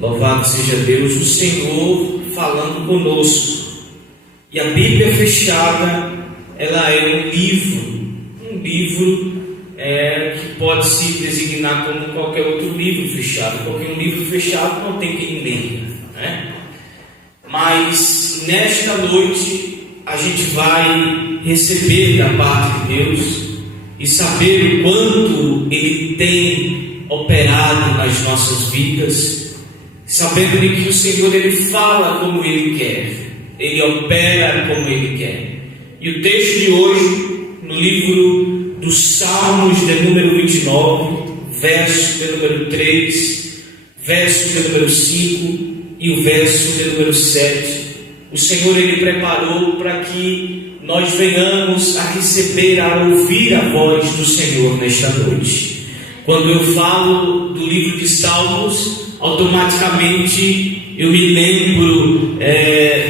Louvado seja Deus, o Senhor falando conosco. E a Bíblia fechada, ela é um livro que pode se designar como qualquer outro livro fechado, porque um livro fechado não tem quem ler, né? Mas nesta noite a gente vai receber da parte de Deus e saber o quanto Ele tem operado nas nossas vidas, sabendo de que o Senhor Ele fala como Ele quer, Ele opera como Ele quer. E o texto de hoje, no livro dos Salmos, de número 29, verso de número 3, verso de número 5 e o verso de número 7, o Senhor Ele preparou para que nós venhamos a receber, a ouvir a voz do Senhor nesta noite. Quando eu falo do livro de Salmos, automaticamente eu me lembro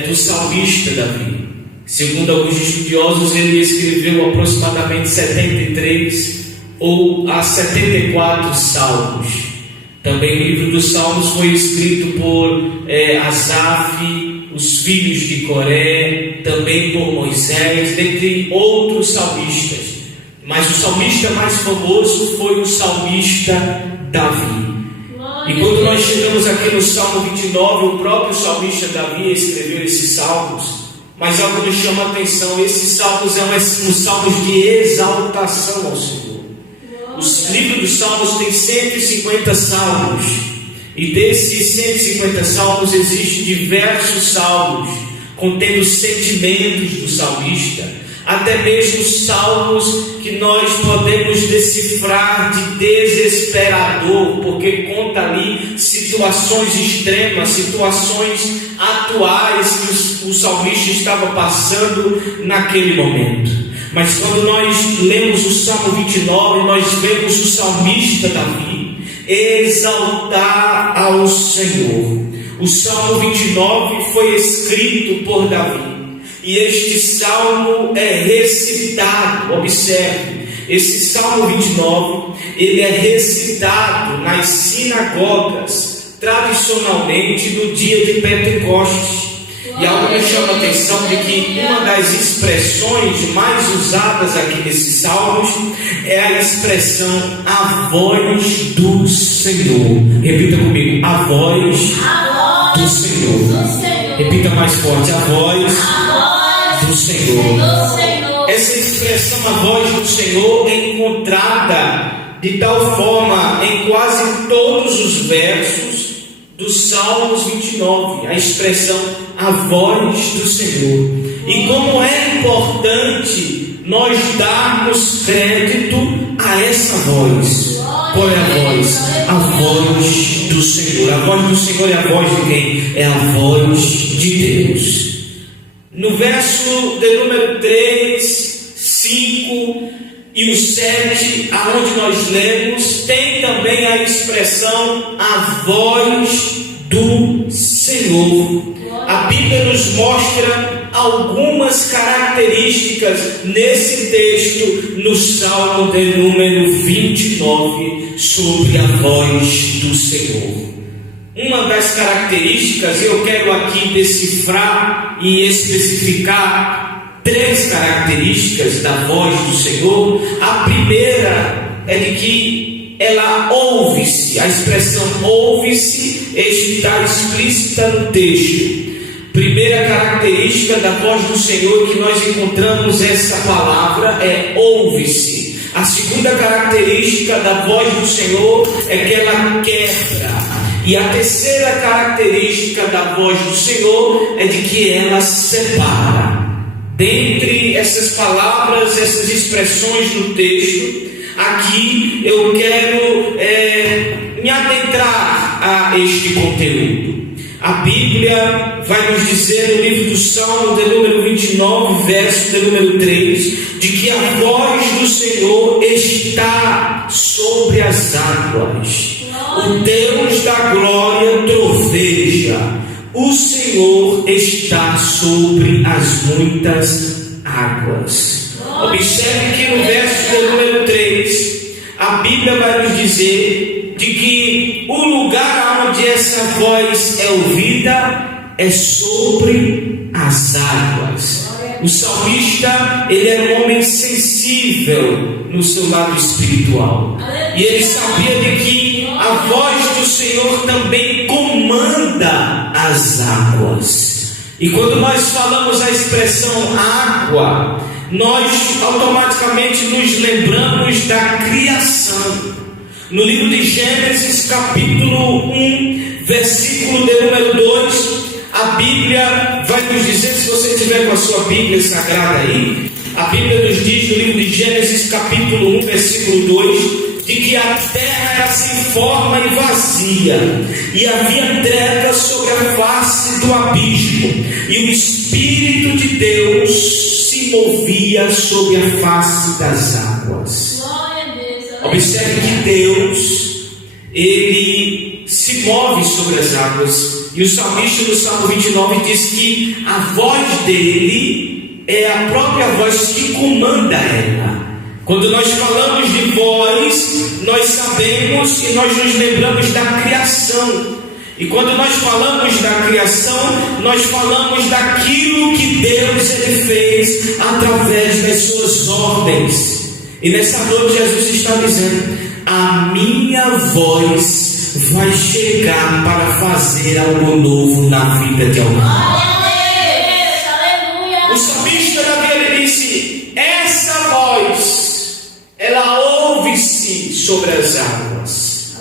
do salmista Davi. Segundo alguns estudiosos, ele escreveu aproximadamente 73 ou a 74 salmos. Também o livro dos Salmos foi escrito por Asaf, os filhos de Coré, também por Moisés, dentre outros salmistas. Mas o salmista mais famoso foi o salmista Davi. E quando nós chegamos aqui no Salmo 29, o próprio salmista Davi escreveu esses salmos. Mas algo nos chama a atenção: esses salmos são salmos de exaltação ao Senhor. Os livros dos Salmos têm 150 salmos, e desses 150 salmos existem diversos salmos contendo sentimentos do salmista, até mesmo salmos que nós podemos decifrar de desesperador, porque conta ali situações extremas, situações atuais que o salmista estava passando naquele momento. Mas quando nós lemos o Salmo 29, nós vemos o salmista Davi exaltar ao Senhor. O Salmo 29 foi escrito por Davi, e este salmo é recitado. Observe, esse Salmo 29, ele é recitado nas sinagogas, tradicionalmente no dia de Pentecostes. E algo me chama a atenção de que uma das expressões mais usadas aqui nesses salmos é a expressão a voz do Senhor. Repita comigo: a voz do Senhor. Repita mais forte: a voz do Senhor. Essa expressão, a voz do Senhor, é encontrada de tal forma em quase todos os versos dos Salmos 29, a expressão a voz do Senhor. E como é importante nós darmos crédito a essa voz. Qual é a voz? A voz do Senhor. A voz do Senhor é a voz de quem? É a voz de Deus. No verso de número 3, 5 e o 7, aonde nós lemos, tem também a expressão a voz do Senhor. A Bíblia nos mostra algumas características nesse texto, no Salmo de número 29, sobre a voz do Senhor. Uma das características, eu quero aqui decifrar e especificar 3 características da voz do Senhor. A primeira é de que ela ouve-se. A expressão ouve-se está explícita no texto. Primeira característica da voz do Senhor que nós encontramos essa palavra é ouve-se. A segunda característica da voz do Senhor é que ela quebra. E a terceira característica da voz do Senhor é de que ela separa. Dentre essas palavras, essas expressões no texto, aqui eu quero me adentrar a este conteúdo. A Bíblia vai nos dizer no livro do Salmo de número 29, verso de número 3, de que a voz do Senhor está sobre as águas. O Deus da glória troveja. O Senhor está sobre as muitas águas. Observe que no verso de número 3, a Bíblia vai nos dizer de que o lugar onde essa voz é ouvida é sobre as águas. O salmista, ele era um homem sensível no seu lado espiritual, e ele sabia de que a voz do Senhor também comanda as águas. E quando nós falamos a expressão água, nós automaticamente nos lembramos da criação. No livro de Gênesis, capítulo 1, versículo de número 2, a Bíblia vai nos dizer, se você tiver com a sua Bíblia sagrada aí, a Bíblia nos diz no livro de Gênesis, capítulo 1, versículo 2, de que a terra era sem forma e vazia, e havia trevas sobre a face do abismo, e o Espírito de Deus se movia sobre a face das águas. Observe que Deus, ele se move sobre as águas, e o salmista do Salmo 29 diz que a voz dele é a própria voz que comanda ela. Quando nós falamos de voz, nós sabemos e nós nos lembramos da criação. E quando nós falamos da criação, nós falamos daquilo que Deus ele fez através das suas ordens. E nessa noite Jesus está dizendo: a minha voz vai chegar para fazer algo novo na vida de alguém. O salmista Davi, ele disse: essa voz, ela ouve-se sobre as águas.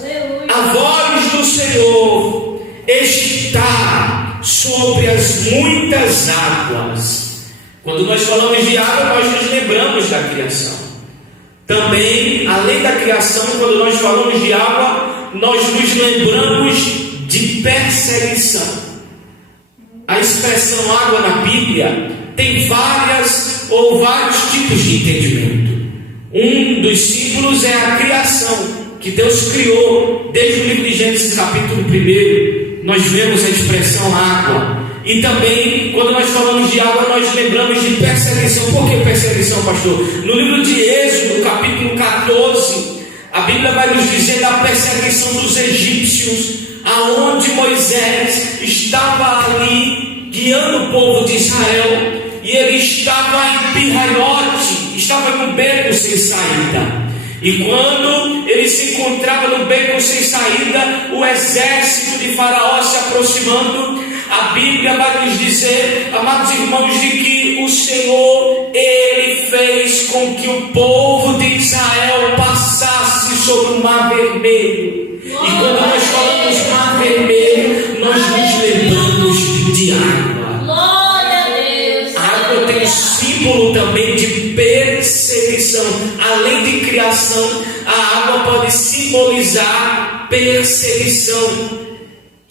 A voz do Senhor está sobre as muitas águas. Quando nós falamos de água, nós nos lembramos da criação. Também, além da criação, quando nós falamos de água, nós nos lembramos de perseguição. A expressão água na Bíblia tem vários tipos de entendimento. Um dos símbolos é a criação, que Deus criou. Desde o livro de Gênesis, capítulo 1, nós vemos a expressão água. E também, quando nós falamos de água, nós lembramos de perseguição. Por que perseguição, pastor? No livro de Êxodo, capítulo 14, a Bíblia vai nos dizer da perseguição dos egípcios, aonde Moisés estava ali guiando o povo de Israel, e ele estava em Pirraiote, estava no beco sem saída. E quando ele se encontrava no beco sem saída, o exército de Faraó se aproximando, a Bíblia vai nos dizer, amados irmãos, de que o Senhor, ele fez com que o povo de Israel passasse sobre o Mar Vermelho. E quando nós falamos Mar Vermelho, nós nos lembramos de água. A água tem um símbolo também de perseguição. Além de criação, a água pode simbolizar perseguição.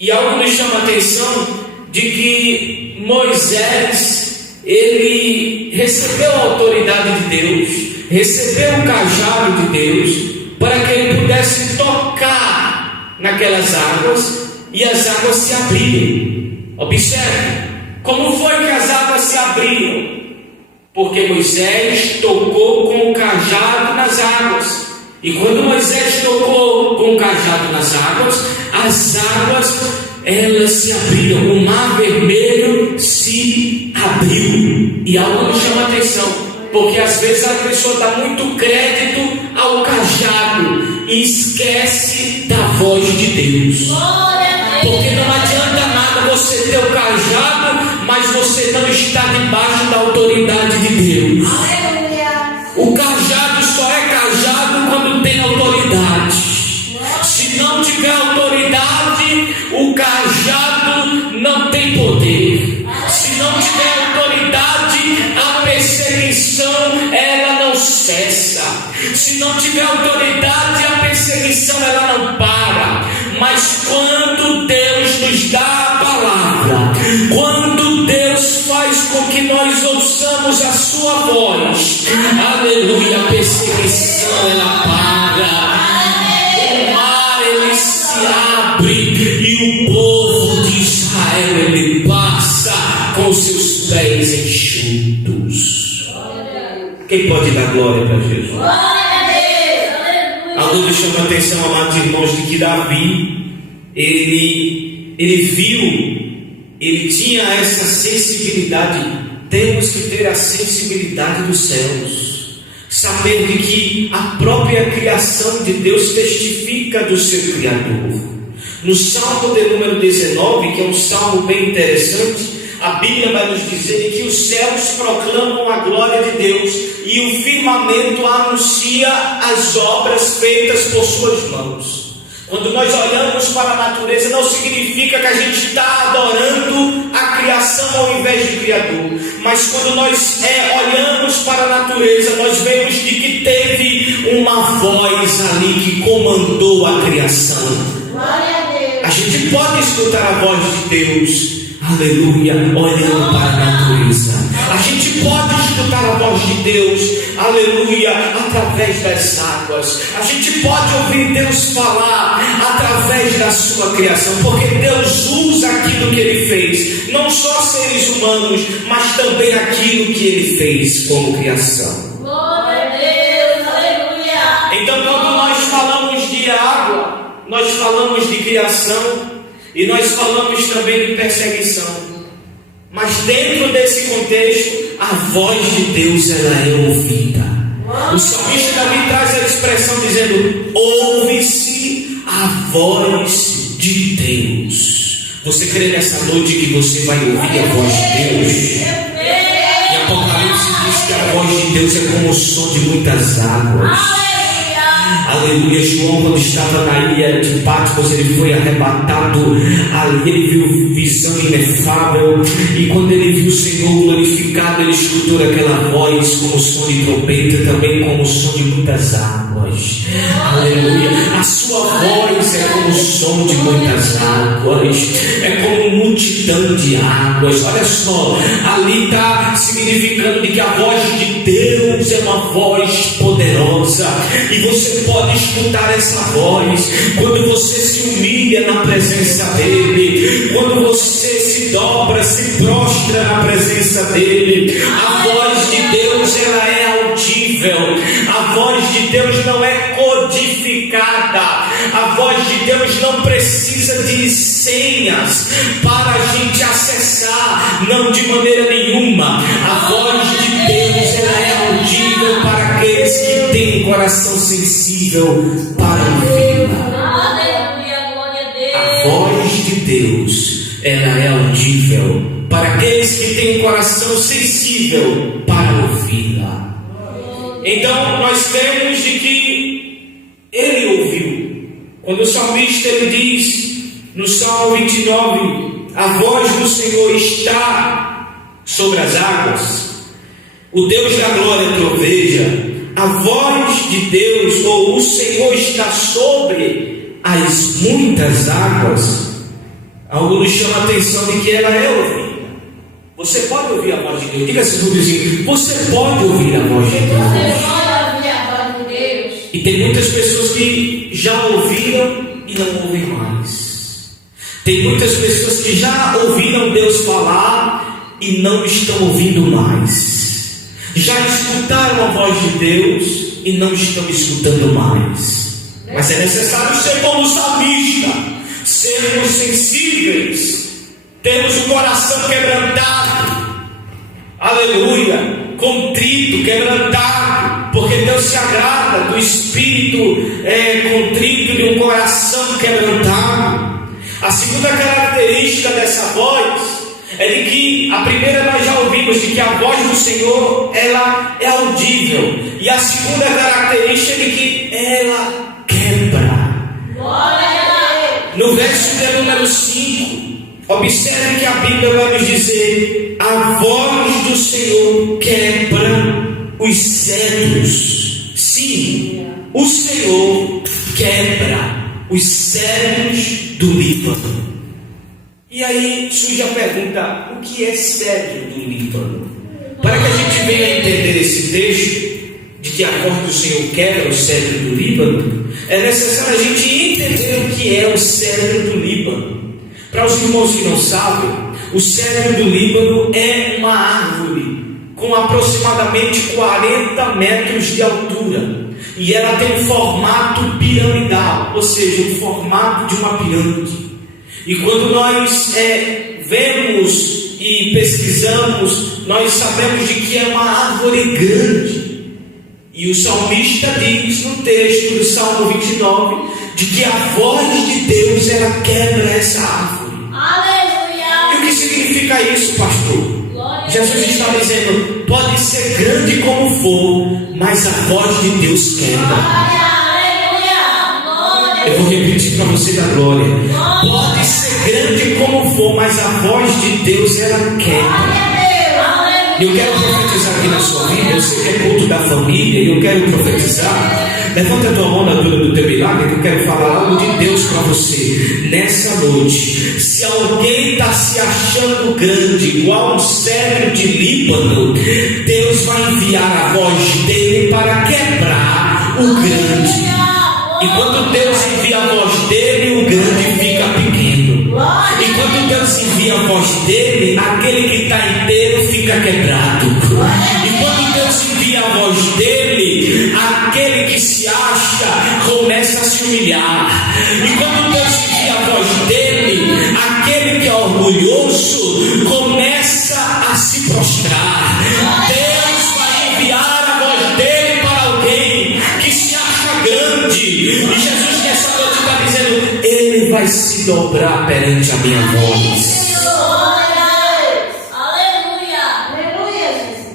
E algo nos chama a atenção de que Moisés, ele recebeu a autoridade de Deus, recebeu o cajado de Deus, para que ele pudesse tocar naquelas águas, e as águas se abriram. Observe, como foi que as águas se abriram? Porque Moisés tocou com o cajado nas águas. E quando Moisés tocou com o cajado nas águas, as águas, elas se abriram. O Mar Vermelho se abriu. E algo nos chama a atenção, porque às vezes a pessoa dá muito crédito ao cajado e esquece da voz de Deus. Porque não adianta nada você ter o cajado, mas você não está debaixo da autoridade de Deus. O cajado só é cajado quando tem autoridade. Se não tiver autoridade, o cajado não tem poder. Se não tiver autoridade, a perseguição ela não cessa. Se não tiver autoridade, a perseguição ela não para. Mas quando Deus nos dá a palavra, quando Deus faz com que nós ouçamos a sua voz, aleluia, a perseguição ela para. O mar ele se abre e o povo de Israel ele passa com seus pés enxutos. Quem pode dar glória para Jesus? Algo nos chama a atenção, amados irmãos, de que Davi, ele viu, ele tinha essa sensibilidade. Temos que ter a sensibilidade dos céus, saber de que a própria criação de Deus testifica do seu Criador. No Salmo de número 19, que é um salmo bem interessante, a Bíblia vai nos dizer que os céus proclamam a glória de Deus e o firmamento anuncia as obras feitas por suas mãos. Quando nós olhamos para a natureza, não significa que a gente está adorando a criação ao invés de Criador. Mas quando nós olhamos para a natureza, nós vemos de que teve uma voz ali que comandou a criação. Glória a Deus. A gente pode escutar a voz de Deus, aleluia, olhando para a natureza. A gente pode escutar a voz de Deus, aleluia, através das águas. A gente pode ouvir Deus falar através da sua criação, porque Deus usa aquilo que Ele fez, não só seres humanos, mas também aquilo que Ele fez como criação. Glória a Deus, aleluia. Então, quando nós falamos de água, nós falamos de criação. E nós falamos também de perseguição. Mas dentro desse contexto, a voz de Deus ela é ouvida. O salmista Davi traz a expressão dizendo: ouve-se a voz de Deus. Você crê nessa noite que você vai ouvir a voz de Deus? E Apocalipse diz que a voz de Deus é como o som de muitas águas. Aleluia. João, quando estava na ilha de Patmos, ele foi arrebatado. Ali ele viu visão inefável. E quando ele viu o Senhor glorificado, ele escutou aquela voz como o som de trombeta, também como o som de muitas águas. Aleluia. A sua voz é como o som de muitas águas, é como multidão de águas. Olha só, ali está significando de que a voz de Deus é uma voz poderosa. E você pode escutar essa voz quando você se humilha na presença dele, quando você se dobra, se prostra na presença dele. A voz de Deus ela é audível. A voz de Deus não é codificada. A voz de Deus não precisa de senhas para a gente acessar, não, de maneira nenhuma. A voz de Deus ela é audível para aqueles que têm um coração sensível para ouvi-la. A voz de Deus ela é audível para aqueles que têm um coração sensível para ouvi-la. Então nós vemos de que ele ouviu. Quando o salmista ele diz no Salmo 29, a voz do Senhor está sobre as águas, o Deus da glória troveja, a voz de Deus, ou o Senhor está sobre as muitas águas. Algo nos chama a atenção de que ela é ouvida. Você pode ouvir a voz de Deus. Diga assim, vizinho, você pode ouvir a voz de Deus. Você pode ouvir a voz de Deus. E tem muitas pessoas que já ouviram e não ouvem mais. Tem muitas pessoas que já ouviram Deus falar e não estão ouvindo mais. Já escutaram a voz de Deus e não estão escutando mais. Mas é necessário ser como o salmista, sermos sensíveis, termos o coração quebrantado, aleluia, contrito, quebrantado, porque Deus se agrada do espírito contrito, de um coração quebrantado. A segunda característica dessa voz é de que, a primeira nós já ouvimos, de que a voz do Senhor ela é audível, e a segunda característica é de que ela quebra. No verso de número 5, observe que a Bíblia vai nos dizer: a voz do Senhor quebra os cedros. Sim, o Senhor quebra os cedros do Líbano. E aí surge a pergunta: o que é cedro do Líbano? Para que a gente venha entender esse texto, de que a voz do Senhor quebra o cedro do Líbano, é necessário a gente entender o que é o cedro do Líbano. Para os irmãos que não sabem, o cedro do Líbano é uma árvore com aproximadamente 40 metros de altura, e ela tem um formato piramidal, ou seja, o formato de uma pirâmide. E quando nós vemos e pesquisamos, nós sabemos de que é uma árvore grande. E o salmista diz no texto do Salmo 29 de que a voz de Deus ela quebra essa árvore. Aleluia! E o que significa isso, pastor? Jesus está dizendo: pode ser grande como for, mas a voz de Deus quebra. Eu vou repetir para você da glória. Pode ser grande como for, mas a voz de Deus ela quebra. Eu quero profetizar aqui na sua vida. Eu sei que é culto da família e eu quero profetizar. Levanta a tua mão na altura do teu milagre, que eu quero falar algo de Deus para você nessa noite. Se alguém está se achando grande, igual um cedro de Líbano, Deus vai enviar a voz dele para quebrar o grande. E quando Deus envia a voz dele, o grande fica pequeno. E quando Deus envia a voz dele, aquele que está inteiro fica quebrado. E quando Deus envia a voz dele, aquele que se acha começa a se humilhar. E quando Deus envia a voz dele, aquele que é orgulhoso começa a se prostrar. Deus vai enviar a voz dele para alguém que se acha grande. E Jesus nessa noite está dizendo: ele vai se dobrar perante a minha voz.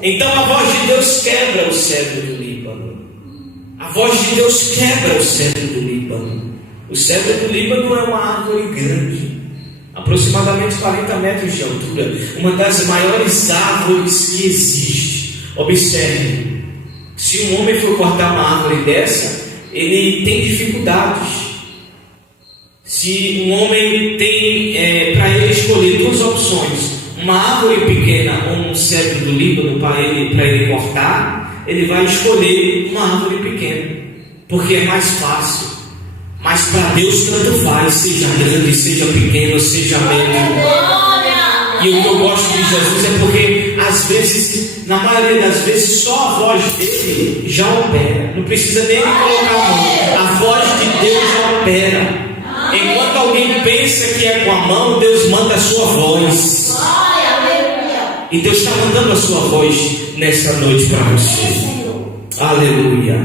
Então a voz de Deus quebra o cedro do Líbano. A voz de Deus quebra o cedro do Líbano. O cedro do Líbano é uma árvore grande, aproximadamente 40 metros de altura, uma das maiores árvores que existe. Observe, se um homem for cortar uma árvore dessa, ele tem dificuldades. Se um homem tem para ele escolher duas opções, uma árvore pequena ou um cedro do Líbano para ele cortar, ele vai escolher uma árvore pequena, porque é mais fácil. Mas para Deus tanto faz, seja grande, seja pequeno, seja médio. E o que eu gosto de Jesus é porque às vezes, na maioria das vezes, só a voz dele já opera. Não precisa nem colocar a mão. A voz de Deus já opera. Enquanto alguém pensa que é com a mão, Deus manda a sua voz. E Deus está mandando a sua voz nessa noite para você. Aleluia.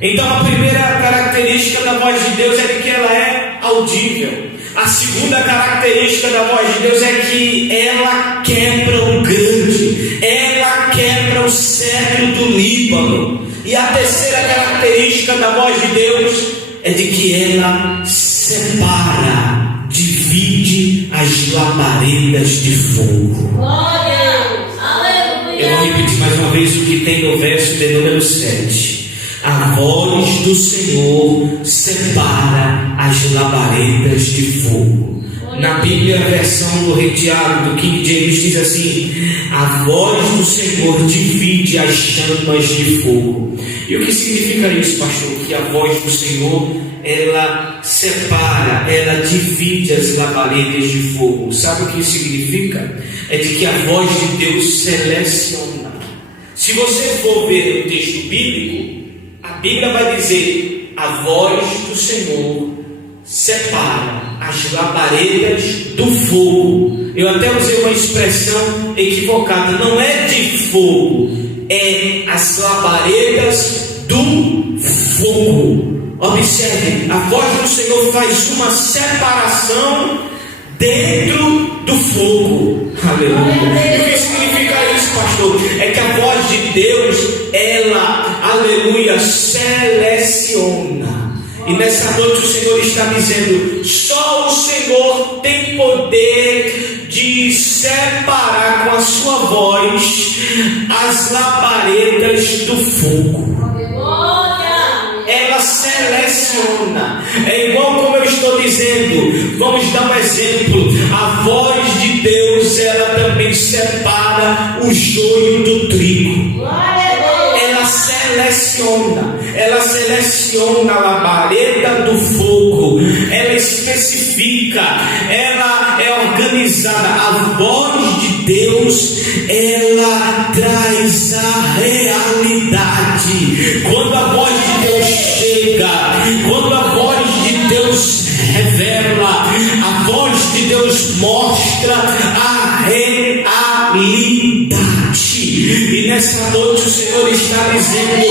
Então a primeira característica da voz de Deus é que ela é audível. A segunda característica da voz de Deus é que ela quebra o grande, ela quebra o cedro do Líbano. E a terceira característica da voz de Deus é de que ela separa, divide as labaredas de fogo. Eu vou repetir mais uma vez o que tem no verso de número 7. A voz do Senhor separa as labaredas de fogo. Na Bíblia, a versão do Rei Tiago, do King James, diz assim: a voz do Senhor divide as chamas de fogo. E o que significa isso, pastor? Que a voz do Senhor, ela separa, ela divide as labaredas de fogo. Sabe o que isso significa? É de que a voz de Deus seleciona. Se você for ver o texto bíblico, a Bíblia vai dizer: a voz do Senhor separa as labaredas do fogo. Eu até usei uma expressão equivocada, não é de fogo, é as labaredas do fogo. Observe, a voz do Senhor faz uma separação dentro do fogo. Aleluia. E o que significa isso, pastor? É que a voz de Deus, ela, aleluia, seleciona. E nessa noite o Senhor está dizendo: só o Senhor tem poder de separar com a sua voz as labaredas do fogo. Ela seleciona. É igual como eu estou dizendo. Vamos dar um exemplo. A voz de Deus, ela também separa o joio do trigo. Ela seleciona a labareda do fogo. Ela especifica. Ela é organizada. A voz de Deus, ela traz a realidade. Quando a voz de Deus chega, quando a voz de Deus revela, a voz de Deus mostra a realidade. E nessa noite o Senhor está dizendo: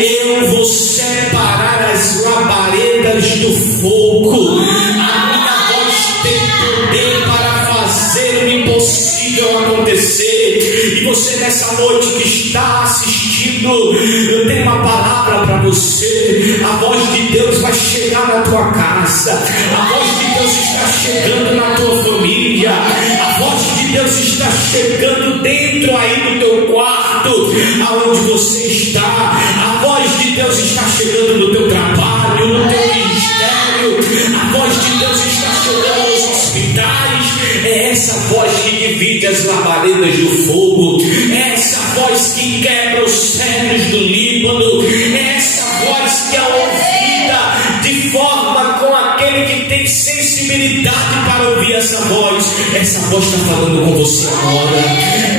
eu vou separar as labaredas do fogo. A minha voz tem poder para fazer o impossível acontecer. E você nessa noite que está assistindo, eu tenho uma palavra para você. A voz de Deus vai chegar na tua casa. A voz de Deus está chegando na tua família. A voz de Deus está chegando dentro aí do teu quarto, aonde você está. A voz de Deus está chegando no teu trabalho, no teu ministério. A voz de Deus está chegando nos hospitais. É essa voz que divide as labaredas do fogo. É essa voz que quebra os cedros do Líbano. É essa voz que é ouvida de forma com aquele que tem sensibilidade para ouvir essa voz. Essa voz está falando com você agora.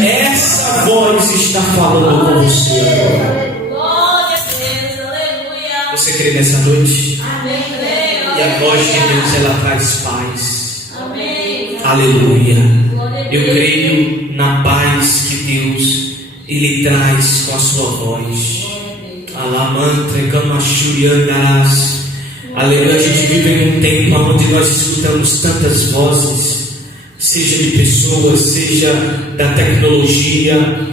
Essa voz está falando com você agora. Você crê nessa noite? E a voz de Deus, ela traz paz. Aleluia. Eu creio na paz que Deus Ele traz com a sua voz. Alamantra, Kamachuriandas. Aleluia. A gente vive em um tempo onde nós escutamos tantas vozes, seja de pessoas, seja da tecnologia,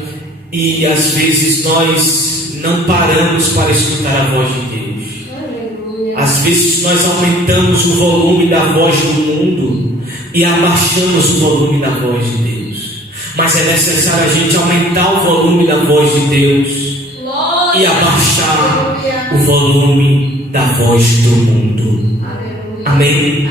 e às vezes nós não paramos para escutar a voz de Deus. Às vezes nós aumentamos o volume da voz do mundo e abaixamos o volume da voz de Deus. Mas é necessário a gente aumentar o volume da voz de Deus e abaixar o volume da voz do mundo. Amém?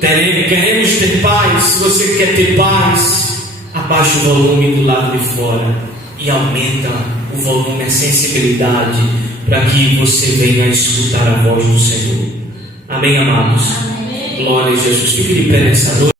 Queremos ter paz. Se você quer ter paz, abaixa o volume do lado de fora e aumenta o volume, a sensibilidade, para que você venha a escutar a voz do Senhor. Amém, amados? Glória a Jesus. Fique de pé nessa noite.